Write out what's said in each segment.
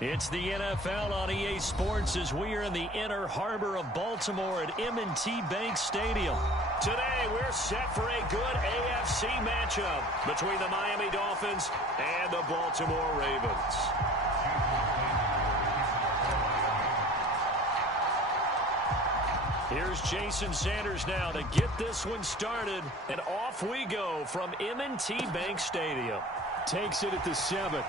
It's the NFL on EA Sports as we are in the inner harbor of Baltimore at M&T Bank Stadium. Today, we're set for a good AFC matchup between the Miami Dolphins and the Baltimore Ravens. Here's Jason Sanders now to get this one started, and off we go from M&T Bank Stadium. Takes it at the 7.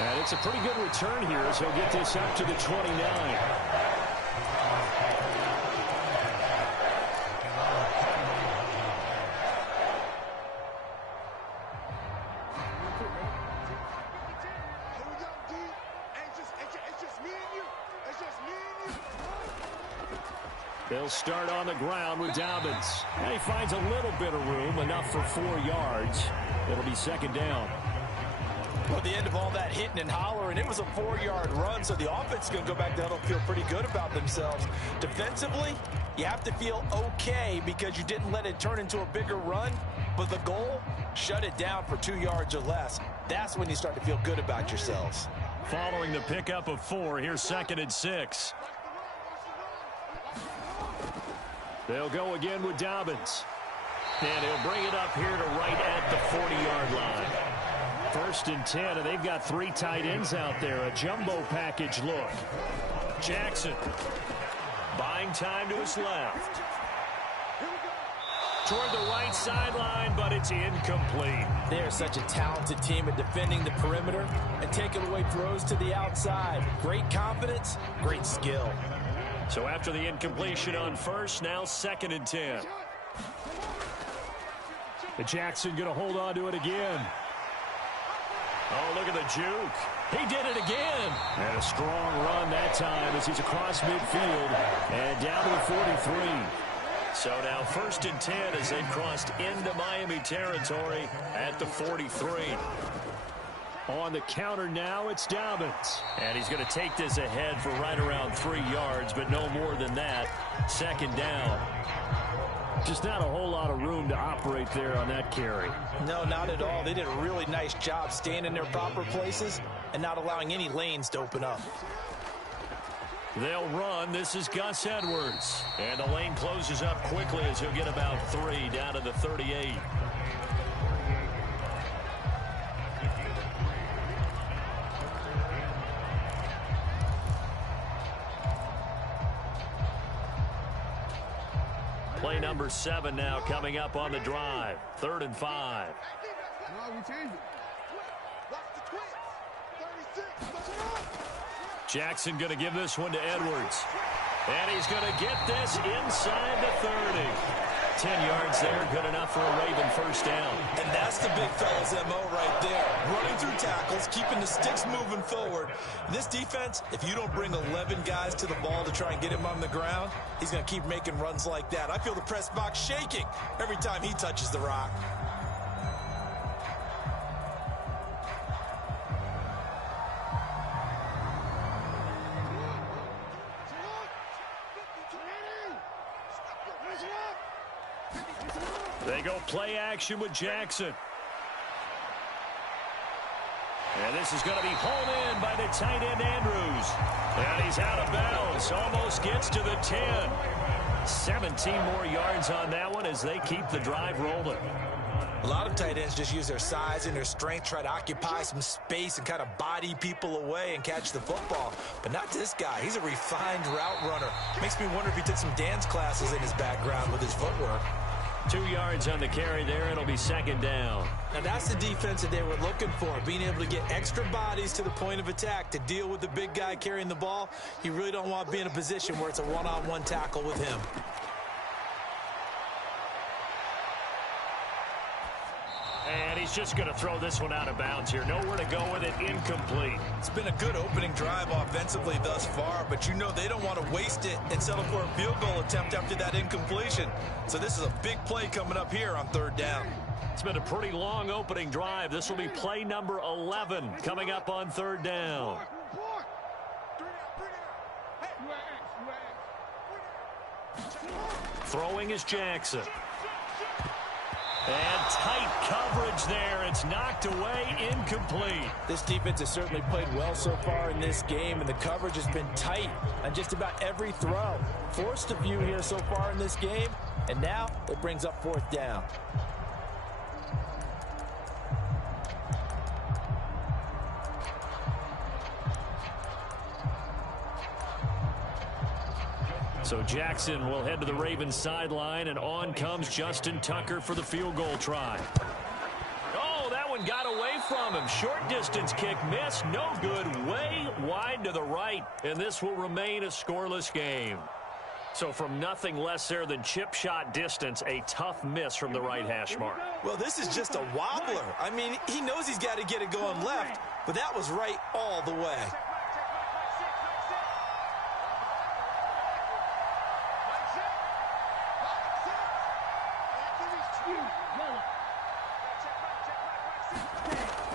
And it's a pretty good return here as he'll get this up to the 29. They'll start on the ground with Dobbins. And he finds a little bit of room, enough for 4 yards. It'll be second down. Well, at the end of all that hitting and hollering, it was a 4-yard run, so the offense is going to go back down and feel pretty good about themselves. Defensively, you have to feel okay because you didn't let it turn into a bigger run, but the goal, shut it down for 2 yards or less. That's when you start to feel good about yourselves. Following the pickup of 4, here's 2nd and 6. They'll go again with Dobbins. And he'll bring it up here to right at the 40-yard line. 1st and 10, and they've got 3 tight ends out there. A jumbo package look. Jackson buying time to his left. Toward the right sideline, but it's incomplete. They're such a talented team at defending the perimeter and taking away throws to the outside. Great confidence, great skill. So after the incompletion on 1st, now 2nd and 10. The Jackson going to hold on to it again. Oh, look at the juke. He did it again. And a strong run that time as he's across midfield and down to the 43. So now 1st and 10 as they've crossed into Miami territory at the 43. On the counter now, it's Dobbins. And he's going to take this ahead for right around 3 yards, but no more than that. 2nd down. Just not a whole lot of room to operate there on that carry. No, not at all. They did a really nice job staying in their proper places and not allowing any lanes to open up. They'll run. This is Gus Edwards. And the lane closes up quickly as he'll get about 3 down to the 38. Play number 7 now coming up on the drive. 3rd and 5. Jackson going to give this one to Edwards. And he's going to get this inside the 30. 10 yards there, good enough for a Raven 1st down. And that's the big fella's MO right there. Running through tackles, keeping the sticks moving forward. This defense, if you don't bring 11 guys to the ball to try and get him on the ground, he's going to keep making runs like that. I feel the press box shaking every time he touches the rock. They go play action with Jackson. And this is going to be pulled in by the tight end Andrews. And he's out of bounds. Almost gets to the 10. 17 more yards on that one as they keep the drive rolling. A lot of tight ends just use their size and their strength, try to occupy some space and kind of body people away and catch the football. But not this guy. He's a refined route runner. Makes me wonder if he took some dance classes in his background with his footwork. 2 yards on the carry there. It'll be 2nd down. Now that's the defense that they were looking for, being able to get extra bodies to the point of attack to deal with the big guy carrying the ball. You really don't want to be in a position where it's a one-on-one tackle with him. And he's just going to throw this one out of bounds here. Nowhere to go with it. Incomplete. It's been a good opening drive offensively thus far, but you know they don't want to waste it and settle for a field goal attempt after that incompletion. So this is a big play coming up here on 3rd down. It's been a pretty long opening drive. This will be play number 11 coming up on 3rd down. Throwing is Jackson. And tight coverage there. It's knocked away, incomplete. This defense has certainly played well so far in this game, and the coverage has been tight on just about every throw. Forced a few here so far in this game, and now it brings up 4th down. So Jackson will head to the Ravens sideline, and on comes Justin Tucker for the field goal try. Oh, that one got away from him. Short distance kick missed. No good. Way wide to the right, and this will remain a scoreless game. So from nothing less there than chip shot distance, a tough miss from the right hash mark. Well, this is just a wobbler. I mean, he knows he's got to get it going left, but that was right all the way.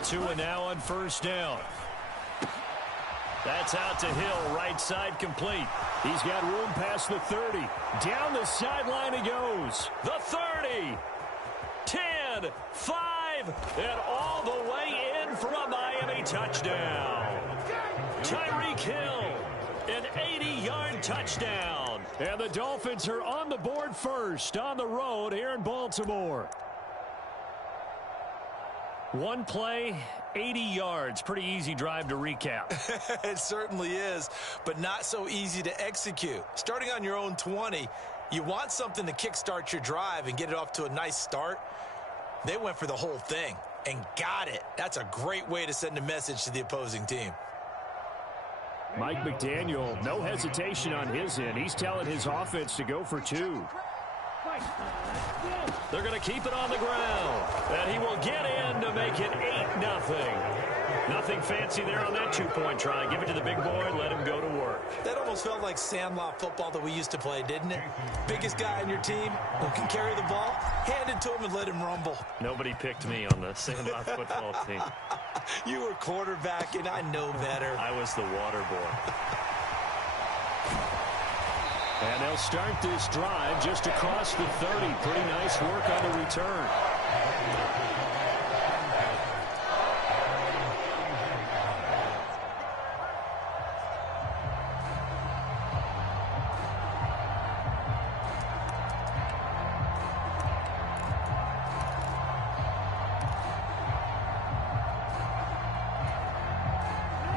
Two and now on 1st down. That's out to Hill, right side complete. He's got room past the 30. Down the sideline he goes. The 30, 10, 5, and all the way in for a Miami touchdown. Tyreek Hill, an 80-yard touchdown. And the Dolphins are on the board first on the road here in Baltimore. One play, 80 yards. Pretty easy drive to recap. It certainly is, but not so easy to execute. Starting on your own 20, you want something to kickstart your drive and get it off to a nice start. They went for the whole thing and got it. That's a great way to send a message to the opposing team. Mike McDaniel, no hesitation on his end. He's telling his offense to go for 2. They're going to keep it on the ground. And he will get in to make it 8-0. Nothing fancy there on that 2-point try. Give it to the big boy and let him go to work. That almost felt like sandlot football that we used to play, didn't it? Biggest guy on your team who can carry the ball, hand it to him and let him rumble. Nobody picked me on the sandlot football team. You were quarterback, and I know better. I was the water boy. And they'll start this drive just across the 30. Pretty nice work on the return.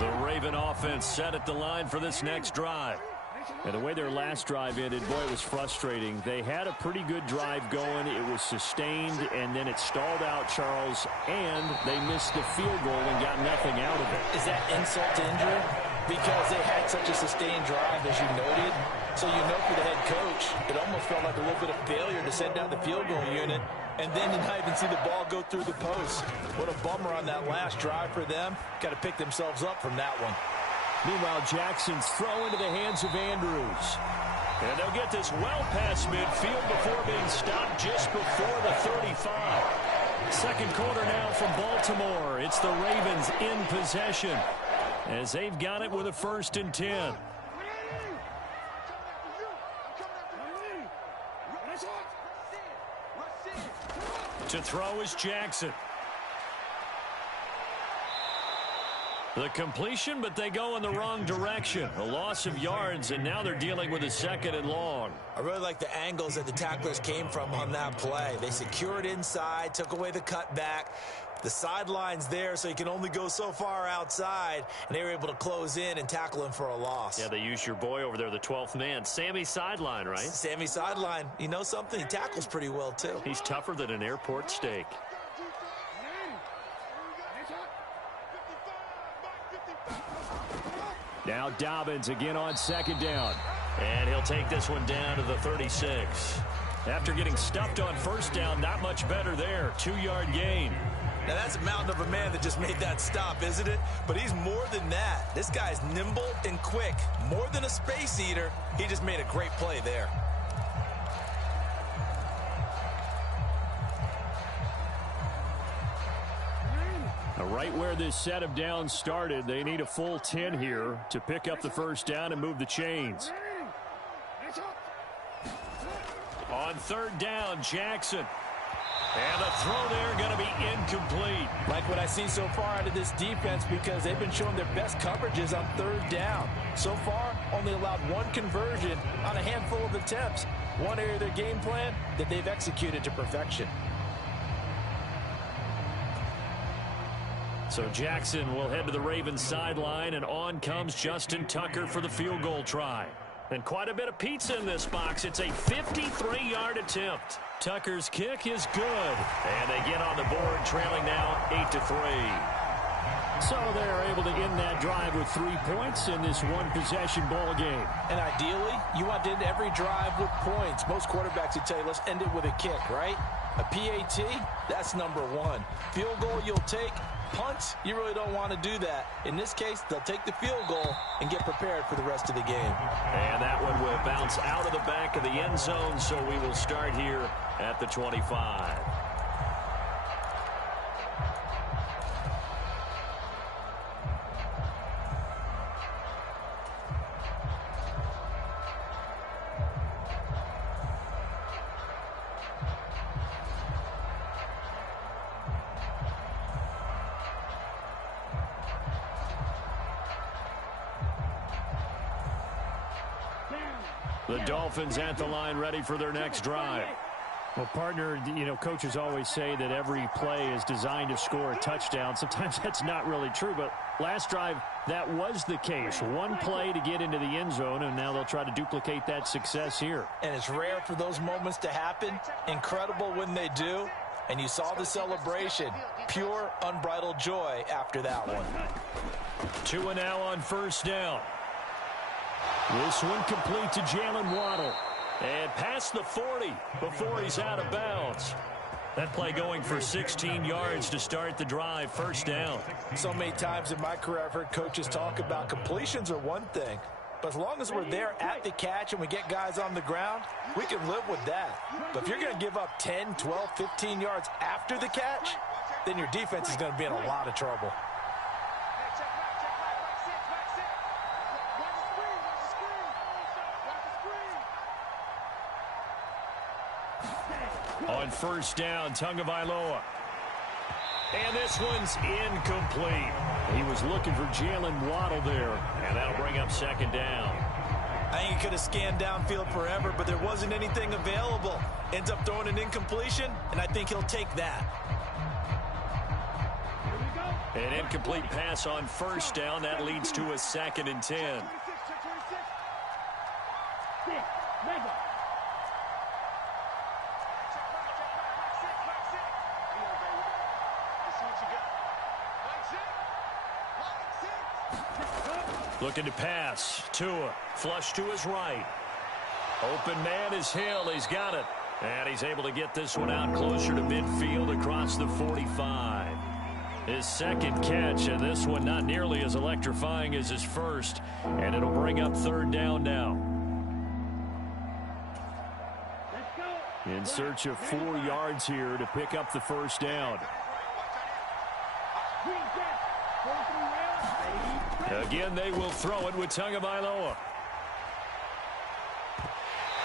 The Raven offense set at the line for this next drive. And the way their last drive ended, boy, it was frustrating. They had a pretty good drive going. It was sustained, and then it stalled out, Charles, and they missed the field goal and got nothing out of it. Is that insult to injury? Because they had such a sustained drive, as you noted. So you know for the head coach, it almost felt like a little bit of failure to send down the field goal unit, and then to not even see the ball go through the post. What a bummer on that last drive for them. Got to pick themselves up from that one. Meanwhile, Jackson's throw into the hands of Andrews. And they'll get this well past midfield before being stopped just before the 35. Second quarter now from Baltimore. It's the Ravens in possession as they've got it with a 1st and 10. To throw is Jackson. The completion, but they go in the wrong direction. A loss of yards, and now they're dealing with a 2nd and long. I really like the angles that the tacklers came from on that play. They secured inside, took away the cutback. The sideline's there, so you can only go so far outside, and they were able to close in and tackle him for a loss. Yeah, they used your boy over there, the 12th man. Sammy Sideline, right? Sammy Sideline. You know something? He tackles pretty well, too. He's tougher than an airport steak. Now Dobbins again on 2nd down. And he'll take this one down to the 36. After getting stuffed on 1st down, not much better there. 2-yard gain. Now that's a mountain of a man that just made that stop, isn't it? But he's more than that. This guy's nimble and quick. More than a space eater. He just made a great play there. Right where this set of downs started, they need a full 10 here to pick up the 1st down and move the chains. On 3rd down, Jackson. And the throw there going to be incomplete. Like what I see so far out of this defense, because they've been showing their best coverages on third down. So far, only allowed one conversion on a handful of attempts. One area of their game plan that they've executed to perfection. So Jackson will head to the Ravens sideline, and on comes Justin Tucker for the field goal try. And quite a bit of pizza in this box. It's a 53-yard attempt. Tucker's kick is good. And they get on the board, trailing now 8-3. So they're able to end that drive with 3 points in this one-possession ball game. And ideally, you want to end every drive with points. Most quarterbacks would tell you, let's end it with a kick, right? A PAT, that's number one. Field goal you'll take. Punts, you really don't want to do that. In this case, they'll take the field goal and get prepared for the rest of the game. And that one will bounce out of the back of the end zone, so we will start here at the 25. The Dolphins at the line, ready for their next drive. Well, partner, you know, coaches always say that every play is designed to score a touchdown. Sometimes that's not really true, but last drive, that was the case. One play to get into the end zone, and now they'll try to duplicate that success here. And it's rare for those moments to happen. Incredible when they do. And you saw the celebration. Pure, unbridled joy after that one. 2 and now on first down. This one complete to Jalen Waddle. And past the 40 before he's out of bounds. That play going for 16 yards to start the drive, first down. So many times in my career I've heard coaches talk about completions are one thing. But as long as we're there at the catch and we get guys on the ground, we can live with that. But if you're going to give up 10, 12, 15 yards after the catch, then your defense is going to be in a lot of trouble. On first down, Tagovailoa. And this one's incomplete. He was looking for Jalen Waddle there, and that'll bring up second down. I think he could have scanned downfield forever, but there wasn't anything available. Ends up throwing an incompletion, and I think he'll take that. An incomplete pass on first down. That leads to a 2nd and 10. Looking to pass. Tua, flush to his right. Open man is Hill. He's got it. And he's able to get this one out closer to midfield across the 45. His second catch, and this one not nearly as electrifying as his first. And it'll bring up third down now. In search of 4 yards here to pick up the first down. Again, they will throw it with Tagovailoa.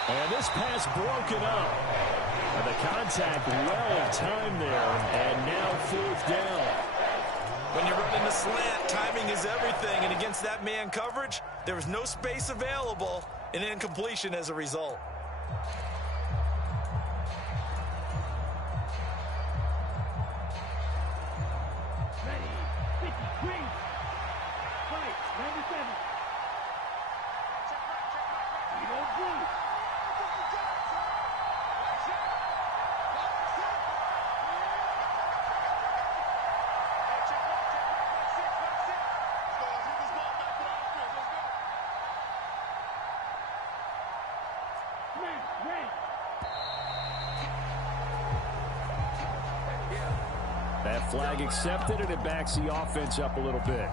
And this pass broken up. And the contact well timed there, and now 4th down. When you're running a slant, timing is everything. And against that man coverage, there was no space available, and incompletion as a result. That flag accepted, and it backs the offense up a little bit.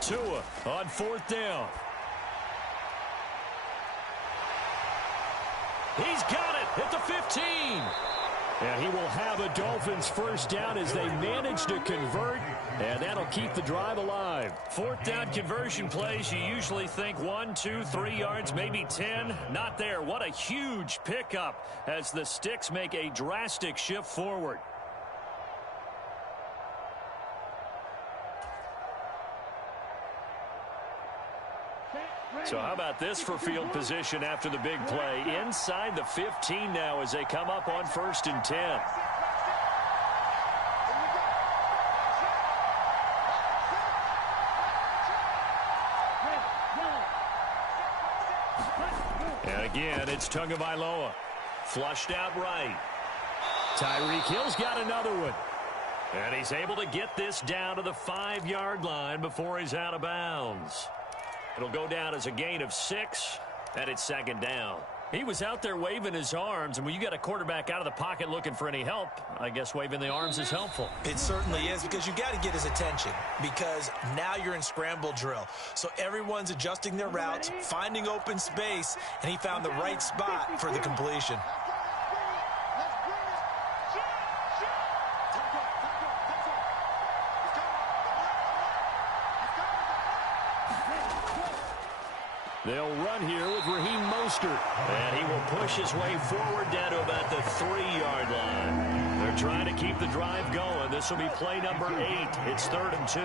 Tua on 4th down. He's got it at the 15. And he will have a Dolphins first down as they manage to convert, and that'll keep the drive alive. 4th down conversion plays, you usually think 1, 2, 3 yards, maybe 10. Not there. What a huge pickup as the Sticks make a drastic shift forward. So how about this for field position after the big play? Inside the 15 now as they come up on 1st and 10. And again, it's Tagovailoa. Flushed out right. Tyreek Hill's got another one. And he's able to get this down to the 5-yard line before he's out of bounds. It'll go down as a gain of 6, and it's 2nd down. He was out there waving his arms, and when you got a quarterback out of the pocket looking for any help, I guess waving the arms is helpful. It certainly is, because you got to get his attention, because now you're in scramble drill. So everyone's adjusting their routes, finding open space, and he found the right spot for the completion. They'll run here with Raheem Mostert. And he will push his way forward down to about the 3-yard line. They're trying to keep the drive going. This will be play number 8. It's 3rd and 2.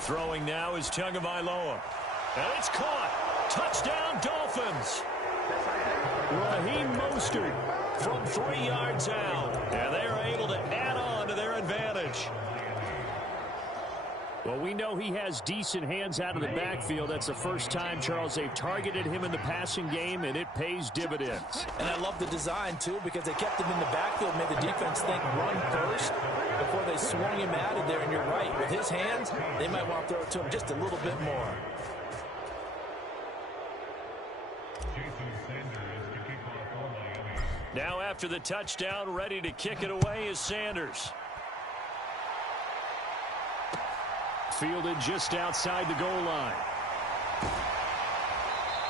Throwing now is Tagovailoa. And it's caught. Touchdown, Dolphins. Raheem Mostert from 3 yards out. And they are able to add on to their advantage. Well, we know he has decent hands out of the backfield. That's the first time, Charles, they've targeted him in the passing game, and it pays dividends. And I love the design, too, because they kept him in the backfield, made the defense think run first before they swung him out of there. And you're right, with his hands, they might want to throw it to him just a little bit more. Now after the touchdown, ready to kick it away is Sanders. Fielded just outside the goal line.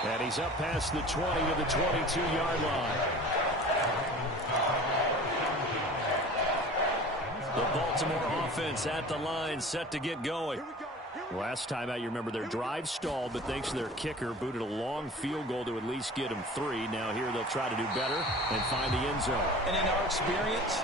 And he's up past the 20 to the 22-yard line. The Baltimore offense at the line, set to get going. Last time out, you remember their drive stalled, but thanks to their kicker, booted a long field goal to at least get them 3. Now here they'll try to do better and find the end zone. And in our experience,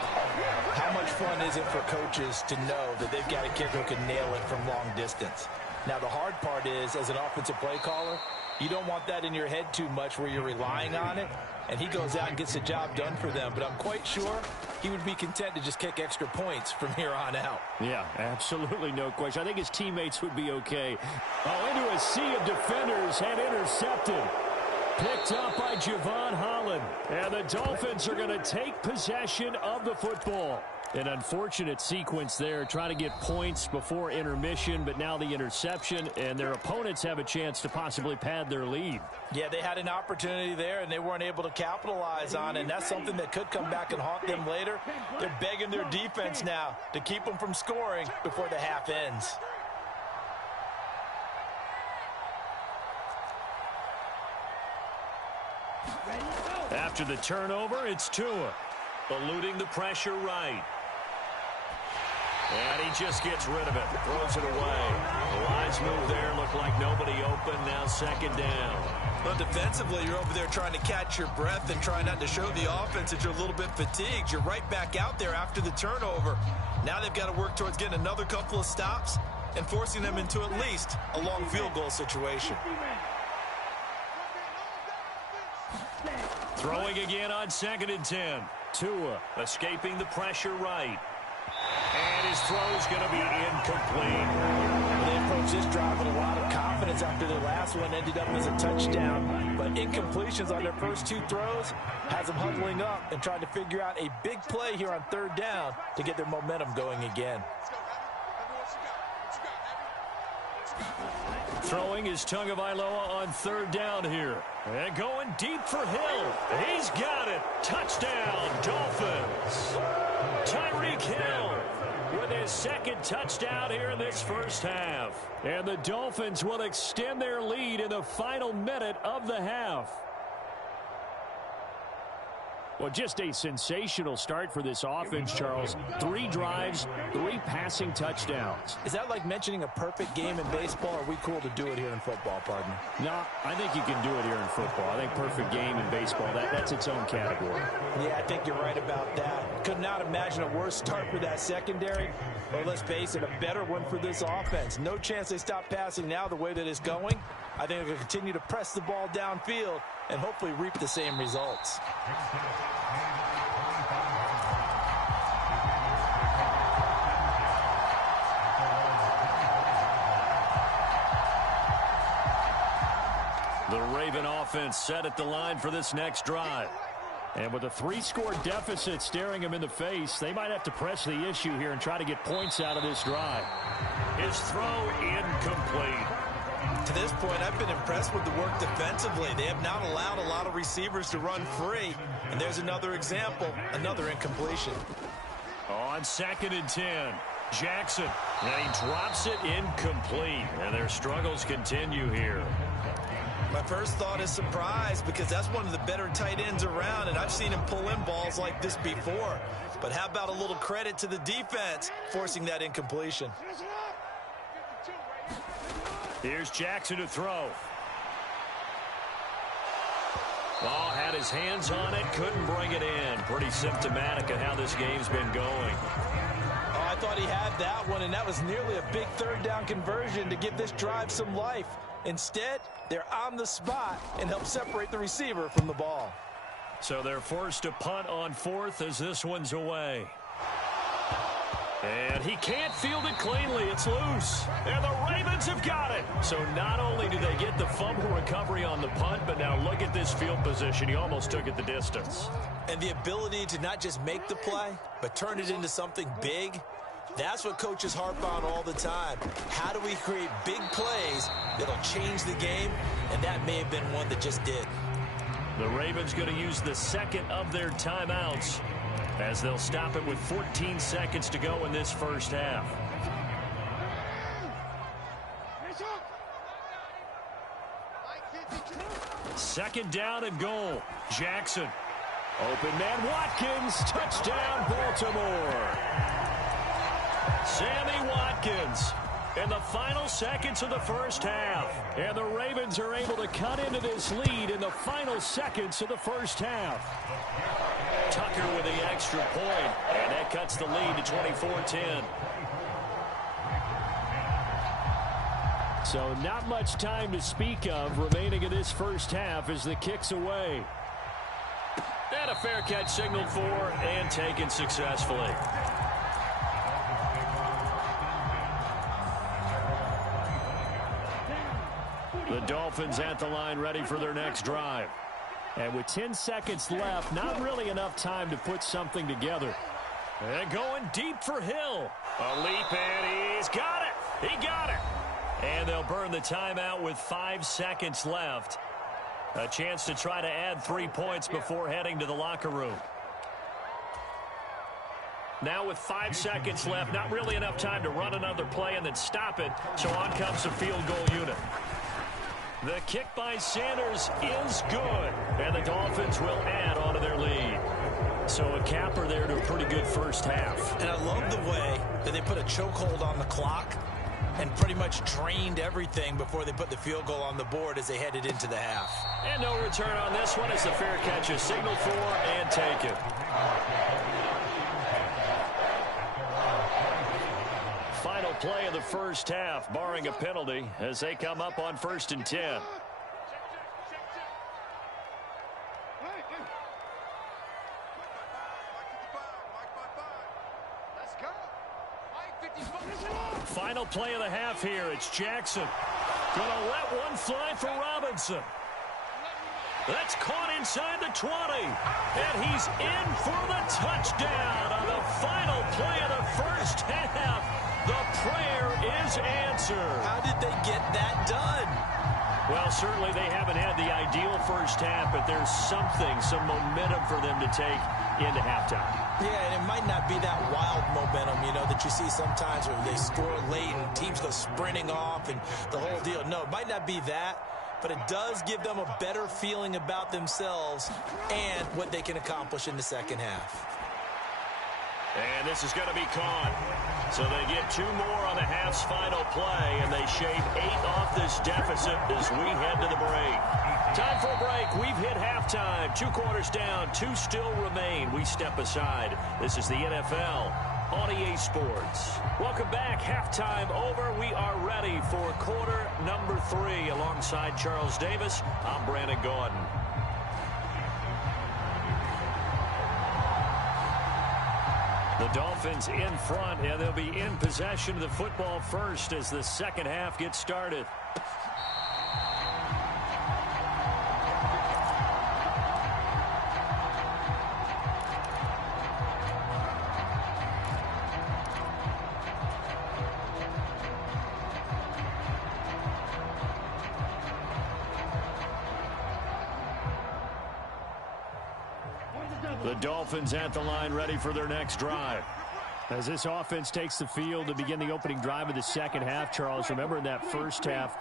how much fun is it for coaches to know that they've got a kicker who can nail it from long distance? Now, the hard part is, as an offensive play caller, you don't want that in your head too much where you're relying on it, and he goes out and gets the job done for them. But I'm quite sure he would be content to just kick extra points from here on out. Yeah, absolutely no question. I think his teammates would be okay. Oh, into a sea of defenders and intercepted. Picked up by Javon Holland. And the Dolphins are going to take possession of the football. An unfortunate sequence there, trying to get points before intermission, but now the interception, and their opponents have a chance to possibly pad their lead. Yeah, they had an opportunity there, and they weren't able to capitalize on it, and that's something that could come back and haunt them later. They're begging their defense now to keep them from scoring before the half ends. After the turnover, it's Tua, eluding the pressure right. And he just gets rid of it, throws it away. The wise move there, looked like nobody open, now 2nd down. But defensively, you're over there trying to catch your breath and trying not to show the offense that you're a little bit fatigued. You're right back out there after the turnover. Now they've got to work towards getting another couple of stops and forcing them into at least a long field goal situation. Throwing again on 2nd and 10. Tua escaping the pressure right. And his throw's going to be incomplete. They approached this drive with a lot of confidence after their last one ended up as a touchdown. But incompletions on their first 2 throws has them huddling up and trying to figure out a big play here on 3rd down to get their momentum going again. Throwing is Tagovailoa on 3rd down here. And going deep for Hill. He's got it. Touchdown, Dolphins. Tyreek Hill with his second touchdown here in this first half. And the Dolphins will extend their lead in the final minute of the half. Well, just a sensational start for this offense, Charles. 3 drives, 3 passing touchdowns. Is that like mentioning a perfect game in baseball, or are we cool to do it here in football, partner? No, I think you can do it here in football. I think perfect game in baseball, that's its own category. Yeah, I think you're right about that. Could not imagine a worse start for that secondary, or let's face it, a better one for this offense. No chance they stop passing now the way that it's going. I think they'll continue to press the ball downfield and hopefully reap the same results. The Raven offense set at the line for this next drive. And with a 3-score deficit staring him in the face, they might have to press the issue here and try to get points out of this drive. His throw incomplete. To this point, I've been impressed with the work defensively. They have not allowed a lot of receivers to run free. And there's another example, another incompletion. On 2nd and 10, Jackson. And he drops it incomplete. And their struggles continue here. My first thought is surprise, because that's one of the better tight ends around, and I've seen him pull in balls like this before. But how about a little credit to the defense forcing that incompletion? Here's Jackson to throw. Oh, had his hands on it, couldn't bring it in. Pretty symptomatic of how this game's been going. Oh, I thought he had that one, and that was nearly a big 3rd down conversion to give this drive some life. Instead, they're on the spot and help separate the receiver from the ball. So they're forced to punt on 4th as this one's away. And he can't field it cleanly. It's loose. And the Ravens have got it. So not only do they get the fumble recovery on the punt, but now look at this field position. He almost took it the distance. And the ability to not just make the play, but turn it into something big. That's what coaches harp on all the time. How do we create big plays that'll change the game? And that may have been one that just did. The Ravens going to use the 2nd of their timeouts as they'll stop it with 14 seconds to go in this first half. Second down and goal. Jackson. Open man Watkins. Touchdown Baltimore. Sammy Watkins in the final seconds of the first half. And the Ravens are able to cut into this lead in the final seconds of the first half. Tucker with the extra point, and that cuts the lead to 24-10. So not much time to speak of remaining in this first half as the kick's away. And a fair catch signaled for and taken successfully. The Dolphins at the line ready for their next drive. And with 10 seconds left, not really enough time to put something together. And going deep for Hill. A leap, and he's got it. He got it. And they'll burn the timeout with 5 seconds left. A chance to try to add 3 points before heading to the locker room. Now with 5 seconds left, not really enough time to run another play and then stop it. So on comes the field goal unit. The kick by Sanders is good, and the Dolphins will add on to their lead. So a capper there to a pretty good first half. And I love the way that they put a chokehold on the clock and pretty much drained everything before they put the field goal on the board as they headed into the half. And no return on this one as the fair catch is signaled for and taken. Final play of the first half, barring a penalty, as they come up on 1st and 10. Final play of the half here. It's Jackson. Gonna let one fly for Robinson. That's caught inside the 20. And he's in for the touchdown on the final play of the first half. The prayer is answered. How did they get that done? Well, certainly they haven't had the ideal first half, but there's something, some momentum for them to take into halftime. Yeah, and it might not be that wild momentum, that you see sometimes where they score late and teams go sprinting off and the whole deal. No, it might not be that, but it does give them a better feeling about themselves and what they can accomplish in the second half. And this is going to be caught. So they get 2 more on the half's final play, and they shave 8 off this deficit as we head to the break. Time for a break. We've hit halftime. 2 quarters down, 2 still remain. We step aside. This is the NFL on EA Sports. Welcome back. Halftime over. We are ready for quarter number 3. Alongside Charles Davis, I'm Brandon Gaudin. The Dolphins in front, and they'll be in possession of the football first as the second half gets started. The Dolphins at the line, ready for their next drive. As this offense takes the field to begin the opening drive of the second half, Charles, remember in that first half,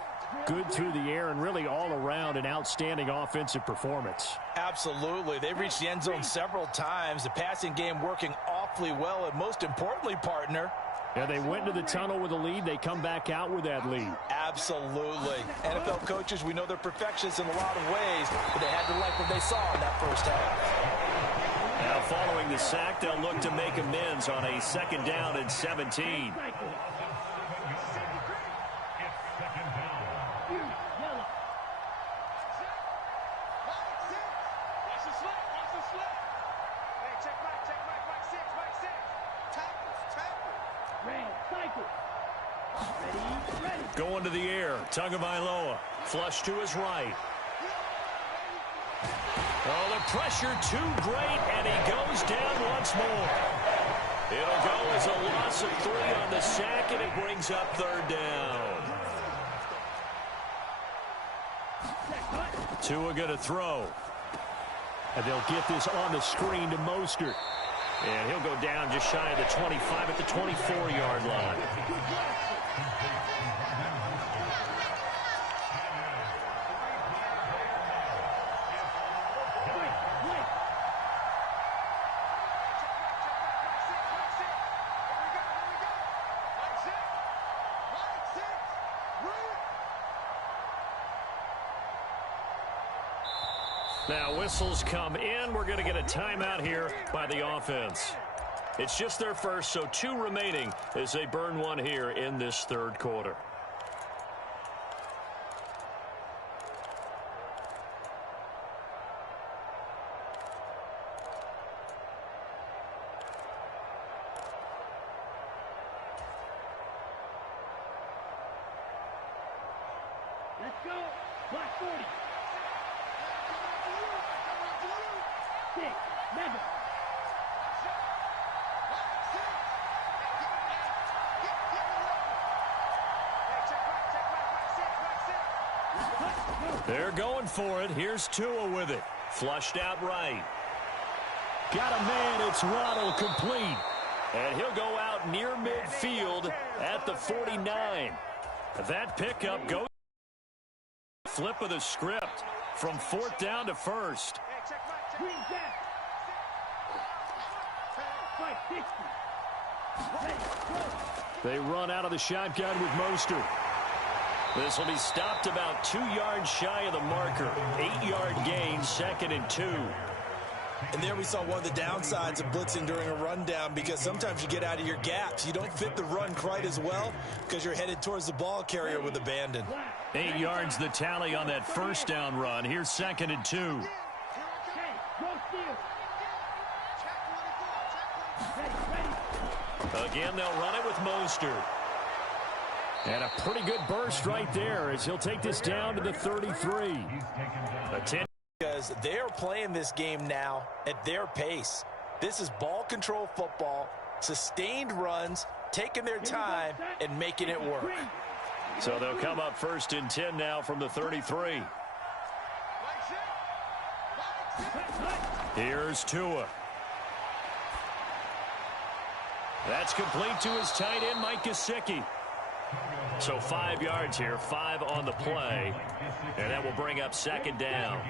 good through the air and really all around an outstanding offensive performance. Absolutely. They've reached the end zone several times. The passing game working awfully well, and most importantly, partner, yeah, they went to the tunnel with a lead. They come back out with that lead. Absolutely. NFL coaches, we know they're perfectionists in a lot of ways, but they had to like what they saw in that first half. Now following the sack, they'll look to make amends on a 2nd down and 17. Going to the air, Tagovailoa, flush to his right. Oh, the pressure too great, and he goes down once more. It'll go as a loss of 3 on the sack, and it brings up 3rd down. Tua going to throw. And they'll get this on the screen to Mostert. And he'll go down just shy of the 25 at the 24-yard line. Now whistles come in. We're going to get a timeout here by the offense. It's just their first, so 2 remaining as they burn 1 here in this 3rd quarter. Let's go. Black 40. 6, 7. They're going for it. Here's Tua with it. Flushed out right. Got a man. It's Waddle, complete. And he'll go out near midfield at the 49. That pickup goes. Flip of the script from 4th down to 1st. They run out of the shotgun with Mostert. This will be stopped about 2 yards shy of the marker. 8-yard gain, 2nd and 2. And there we saw one of the downsides of blitzing during a rundown, because sometimes you get out of your gaps. You don't fit the run quite as well because you're headed towards the ball carrier with abandon. 8 yards the tally on that 1st down run. Here's 2nd and 2. Again, they'll run it with Mostert. And a pretty good burst right there as he'll take this down to the 33. Because they are playing this game now at their pace. This is ball control football, sustained runs, taking their time and making it work. So they'll come up 1st and 10 now from the 33. Here's Tua. That's complete to his tight end, Mike Gesicki. So 5 yards here, 5 on the play, and that will bring up second down.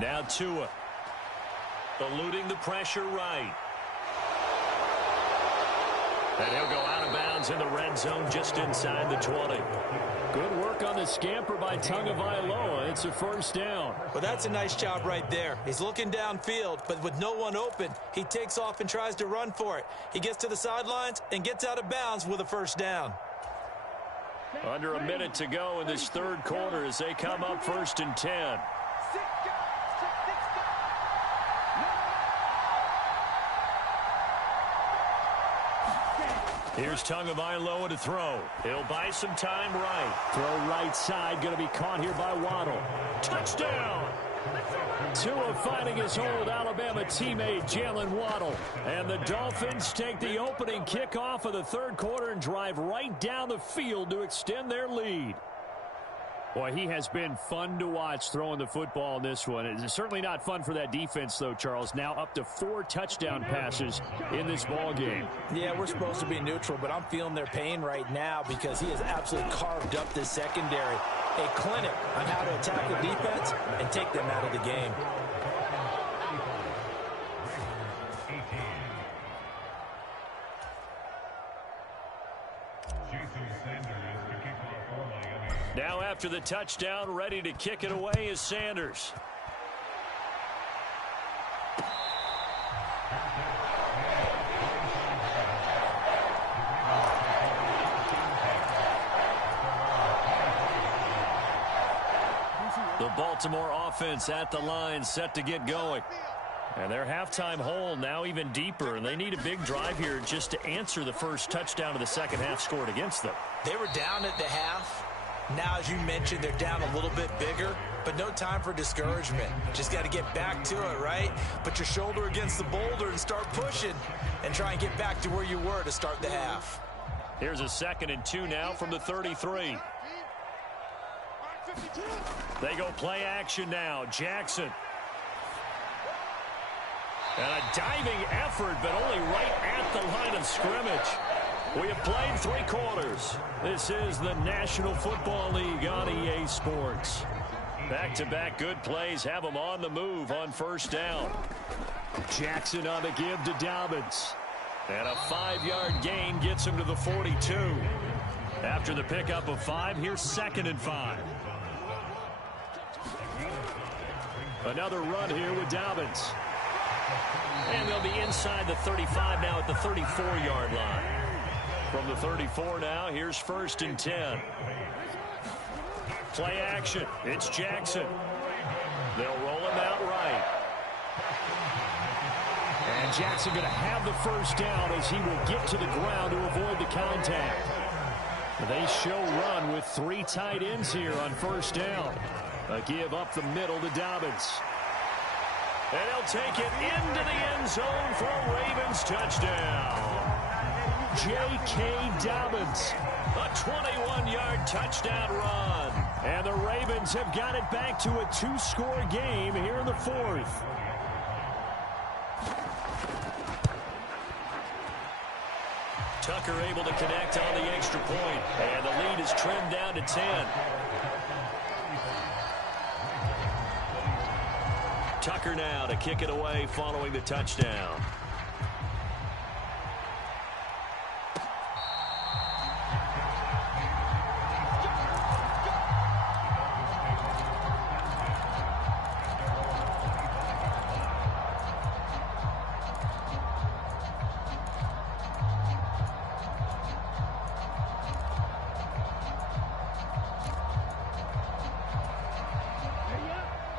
Now Tua, eluding the pressure right. And he'll go out of bounds in the red zone just inside the 20. Good work on the scamper by Tagovailoa. It's a first down. Well, that's a nice job right there. He's looking downfield, but with no one open, he takes off and tries to run for it. He gets to the sidelines and gets out of bounds with a first down. Under a minute to go in this third quarter as they come up 1st and 10. Here's Tagovailoa to throw. He'll buy some time right. Throw right side, going to be caught here by Waddle. Touchdown! Tua finding his old Alabama teammate Jalen Waddle. And the Dolphins take the opening kickoff of the third quarter and drive right down the field to extend their lead. Boy, he has been fun to watch throwing the football in this one. It's certainly not fun for that defense, though, Charles. Now up to 4 touchdown passes in this ball game. Yeah, we're supposed to be neutral, but I'm feeling their pain right now because he has absolutely carved up this secondary. A clinic on how to attack the defense and take them out of the game. Now after the touchdown, ready to kick it away is Sanders. The Baltimore offense at the line, set to get going. And their halftime hole now even deeper, and they need a big drive here just to answer the first touchdown of the second half scored against them. They were down at the half. Now, as you mentioned, they're down a little bit bigger, but no time for discouragement. Just got to get back to it, right? Put your shoulder against the boulder and start pushing and try and get back to where you were to start the half. Here's a 2nd and 2 now from the 33. They go play action now. Jackson. And a diving effort, but only right at the line of scrimmage. We have played 3 quarters. This is the National Football League on EA Sports. Back-to-back good plays have them on the move on first down. Jackson on the give to Dobbins. And a 5-yard gain gets him to the 42. After the pickup of 5, here's 2nd and 5. Another run here with Dobbins. And they'll be inside the 35 now at the 34-yard line. From the 34 now, here's 1st and 10. Play action. It's Jackson. They'll roll him out right. And Jackson going to have the first down as he will get to the ground to avoid the contact. They show run with 3 tight ends here on first down. A give up the middle to Dobbins. And he'll take it into the end zone for a Ravens touchdown. J.K. Dobbins, a 21-yard touchdown run. And the Ravens have got it back to a 2-score game here in the 4th. Tucker able to connect on the extra point. And the lead is trimmed down to 10. Tucker now to kick it away following the touchdown.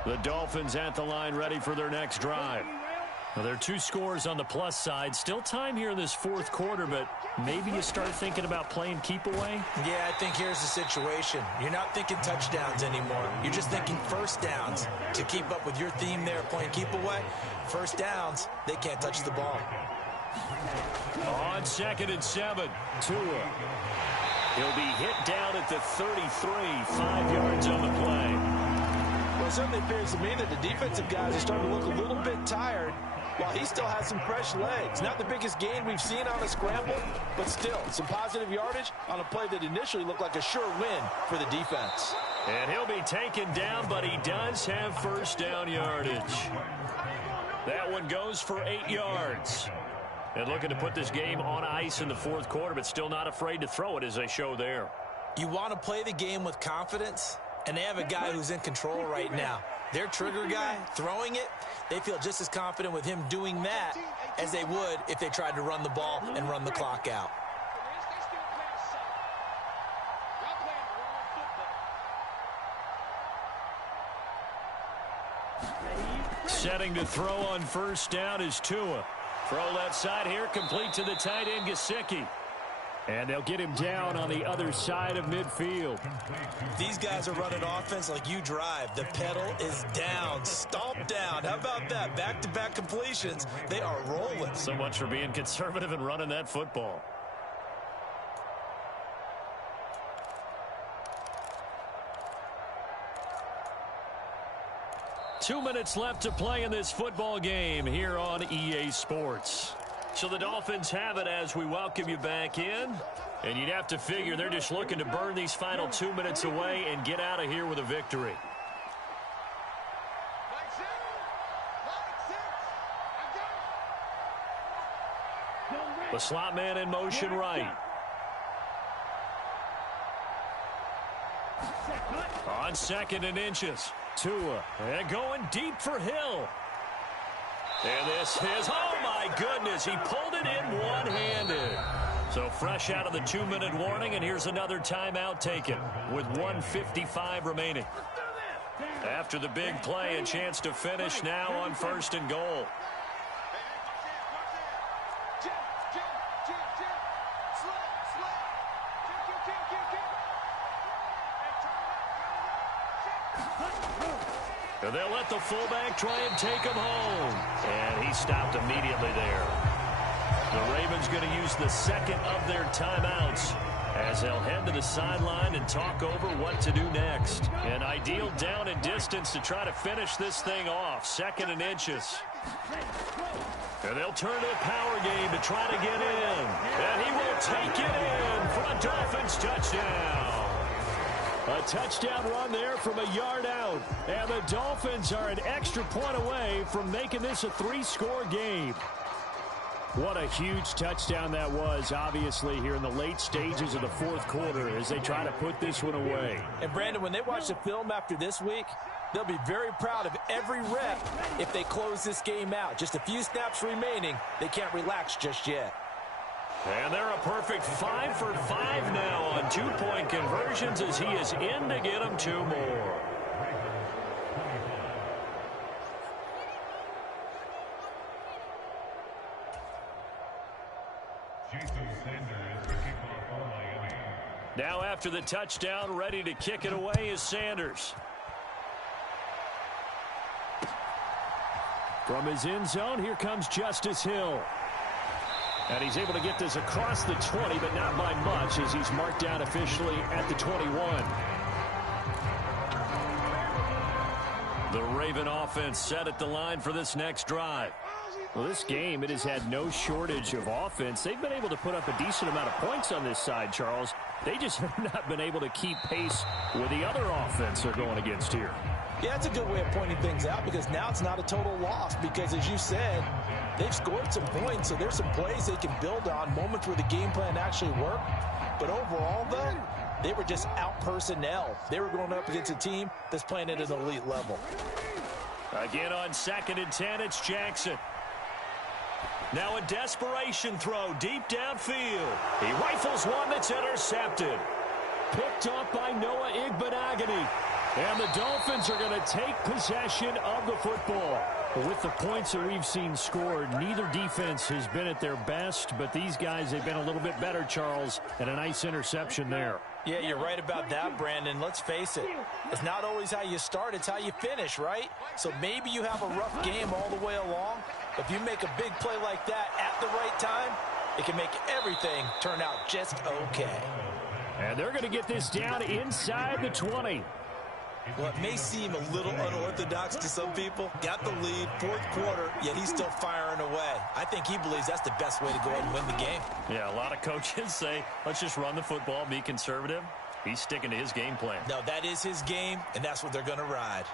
The Dolphins at the line ready for their next drive. Well, there are 2 scores on the plus side. Still time here in this 4th quarter, but maybe you start thinking about playing keep away? Yeah, I think here's the situation. You're not thinking touchdowns anymore. You're just thinking first downs. To keep up with your theme there, playing keep away, first downs, they can't touch the ball. On 2nd and 7, Tua. He'll be hit down at the 33, 5 yards on the play. Well, it certainly appears to me that the defensive guys are starting to look a little bit tired while he still has some fresh legs. Not the biggest gain we've seen on a scramble, but still some positive yardage on a play that initially looked like a sure win for the defense. And he'll be taken down, but he does have first down yardage. That one goes for 8 yards. And looking to put this game on ice in the fourth quarter, but still not afraid to throw it as they show there. You want to play the game with confidence, and they have a guy who's in control right now. Their trigger guy throwing it, they feel just as confident with him doing that as they would if they tried to run the ball and run the clock out. Setting to throw on first down is Tua. Throw left side here, complete to the tight end, Gesicki. And they'll get him down on the other side of midfield. These guys are running offense like you drive. The pedal is down, stomp down. How about that? Back-to-back completions. They are rolling. So much for being conservative and running that football. Two minutes left to play in this football game here on EA Sports. So the Dolphins have it as we welcome you back in. And you'd have to figure they're just looking to burn these final 2 minutes away and get out of here with a victory. The slot man in motion right. On 2nd and inches. Tua, and going deep for Hill. And this is, oh my goodness, he pulled it in one-handed. So fresh out of the 2-minute warning, and here's another timeout taken with 1:55 remaining. After the big play, a chance to finish now on 1st and goal. They'll let the fullback try and take him home. And he stopped immediately there. The Ravens going to use the 2nd of their timeouts as they'll head to the sideline and talk over what to do next. An ideal down and distance to try to finish this thing off. 2nd and inches. And they'll turn to the power game to try to get in. And he will take it in for a Dolphins touchdown. A touchdown run there from a yard out. And the Dolphins are an extra point away from making this a 3-score game. What a huge touchdown that was, obviously, here in the late stages of the fourth quarter as they try to put this one away. And, Brandon, when they watch the film after this week, they'll be very proud of every rep if they close this game out. Just a few snaps remaining. They can't relax just yet. And they're a perfect 5 for 5 now on 2-point conversions as he is in to get them 2 more. Now after the touchdown, ready to kick it away is Sanders. From his end zone, here comes Justice Hill. And he's able to get this across the 20, but not by much as he's marked down officially at the 21. The Raven offense set at the line for this next drive. Well, this game, it has had no shortage of offense. They've been able to put up a decent amount of points on this side, Charles. They just have not been able to keep pace with the other offense they're going against here. Yeah, that's a good way of pointing things out because now it's not a total loss because, as you said, they've scored some points, so there's some plays they can build on, moments where the game plan actually worked. But overall, though, they were just out personnel. They were going up against a team that's playing at an elite level. Again on 2nd and 10, it's Jackson. Now a desperation throw deep downfield. He rifles one that's intercepted. Picked up by Noah Igbenogany. And the Dolphins are going to take possession of the football. With the points that we've seen scored, neither defense has been at their best, but these guys have been a little bit better, Charles, and a nice interception there. Yeah, you're right about that, Brandon. Let's face it. It's not always how you start, it's how you finish, right? So maybe you have a rough game all the way along. If you make a big play like that at the right time, it can make everything turn out just okay. And they're going to get this down inside the 20. Well, it may seem a little unorthodox to some people. Got the lead, fourth quarter, yet he's still firing away. I think he believes that's the best way to go ahead and win the game. Yeah, a lot of coaches say, let's just run the football, be conservative. He's sticking to his game plan. No, that is his game, and that's what they're going to ride.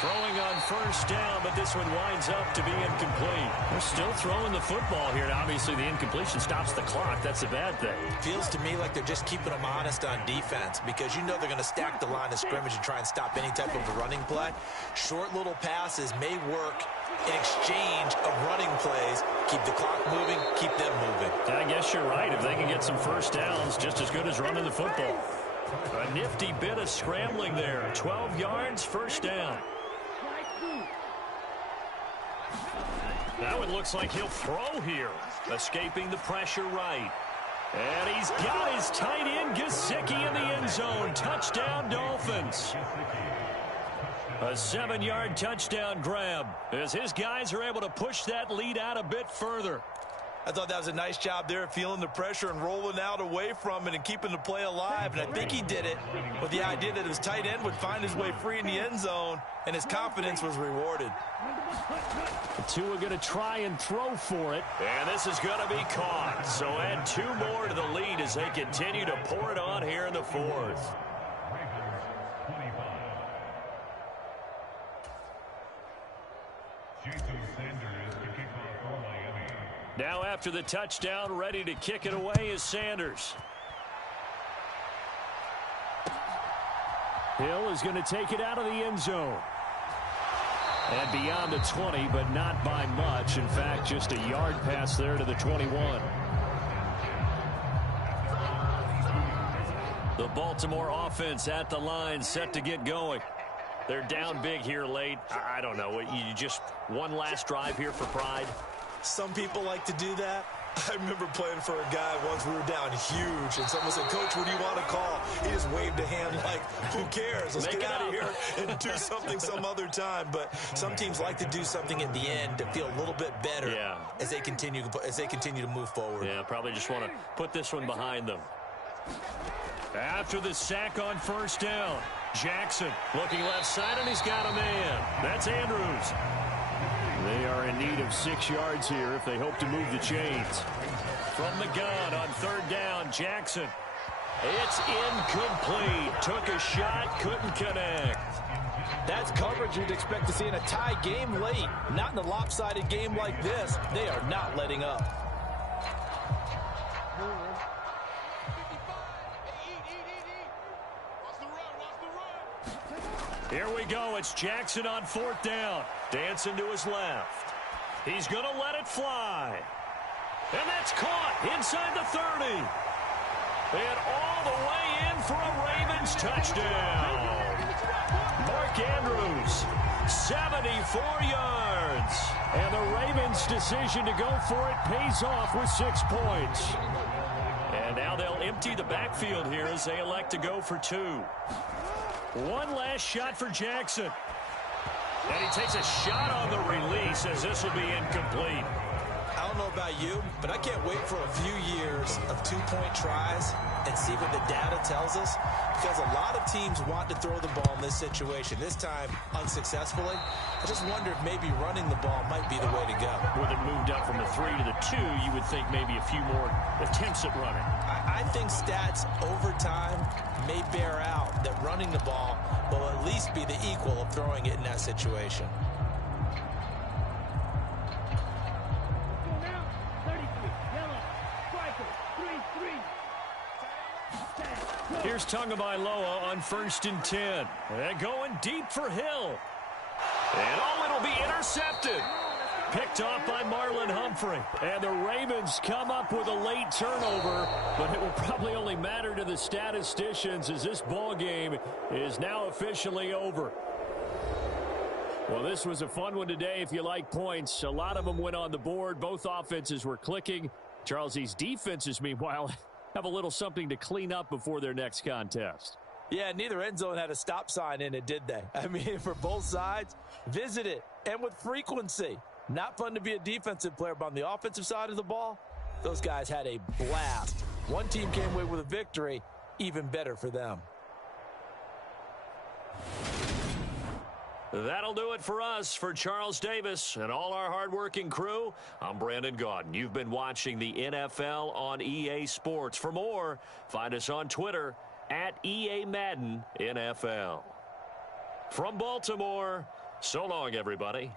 Throwing on first down, but this one winds up to be incomplete. They're still throwing the football here, and obviously the incompletion stops the clock. That's a bad thing. Feels to me like they're just keeping them honest on defense because you know they're going to stack the line of scrimmage and try and stop any type of a running play. Short little passes may work in exchange of running plays. Keep the clock moving, keep them moving. I guess you're right. If they can get some first downs, just as good as running the football. A nifty bit of scrambling there. 12 yards, first down. That one looks like he'll throw here. Escaping the pressure right. And he's got his tight end, Gesicki, in the end zone. Touchdown, Dolphins. A 7-yard touchdown grab as his guys are able to push that lead out a bit further. I thought that was a nice job there of feeling the pressure and rolling out away from it and keeping the play alive. And I think he did it with the idea that his tight end would find his way free in the end zone, and his confidence was rewarded. The two are going to try and throw for it. And this is going to be caught. So add 2 more to the lead as they continue to pour it on here in the fourth. Now after the touchdown, ready to kick it away is Sanders. Hill is going to take it out of the end zone. And beyond the 20, but not by much. In fact, just a yard pass there to the 21. The Baltimore offense at the line, set to get going. They're down big here late. I don't know. You just one last drive here for pride? Some people like to do that. I remember playing for a guy once. We were down huge, and someone said, "Coach, what do you want to call?" He just waved a hand like, who cares? Let's get out of here and do something some other time. But some teams like to do something at the end to feel a little bit better as they continue to move forward. Yeah, probably just want to put this one behind them. After the sack on first down, Jackson looking left side, and he's got a man. That's Andrews. They are in need of 6 yards here if they hope to move the chains. From the gun on third down, Jackson. It's incomplete. Took a shot, couldn't connect. That's coverage you'd expect to see in a tie game late. Not in a lopsided game like this. They are not letting up. Here we go. It's Jackson on fourth down. Dancing to his left. He's going to let it fly. And that's caught inside the 30. And all the way in for a Ravens touchdown. Mark Andrews, 74 yards. And the Ravens' decision to go for it pays off with 6 points. And now they'll empty the backfield here as they elect to go for 2. One last shot for Jackson. And he takes a shot on the release as this will be incomplete. I don't know about you, but I can't wait for a few years of 2-point tries and see what the data tells us, because a lot of teams want to throw the ball in this situation, this time unsuccessfully. I just wonder if maybe running the ball might be the way to go. With it moved up from the 3 to the 2, you would think maybe a few more attempts at running. I think stats over time may bear out that running the ball will at least be the equal of throwing it in that situation. Here's Tagovailoa on 1st and 10. And going deep for Hill. And it'll be intercepted. Picked off by Marlon Humphrey. And the Ravens come up with a late turnover, but it will probably only matter to the statisticians as this ball game is now officially over. Well, this was a fun one today if you like points. A lot of them went on the board. Both offenses were clicking. Charles, these defenses, meanwhile, have a little something to clean up before their next contest. Yeah, neither end zone had a stop sign in it, did they? I mean, for both sides, visit it, and with frequency. Not fun to be a defensive player, but on the offensive side of the ball, those guys had a blast. One team came away with a victory, even better for them. That'll do it for us. For Charles Davis and all our hardworking crew, I'm Brandon Gaudin. You've been watching the NFL on EA Sports. For more, find us on Twitter at EA Madden NFL. From Baltimore, so long, everybody.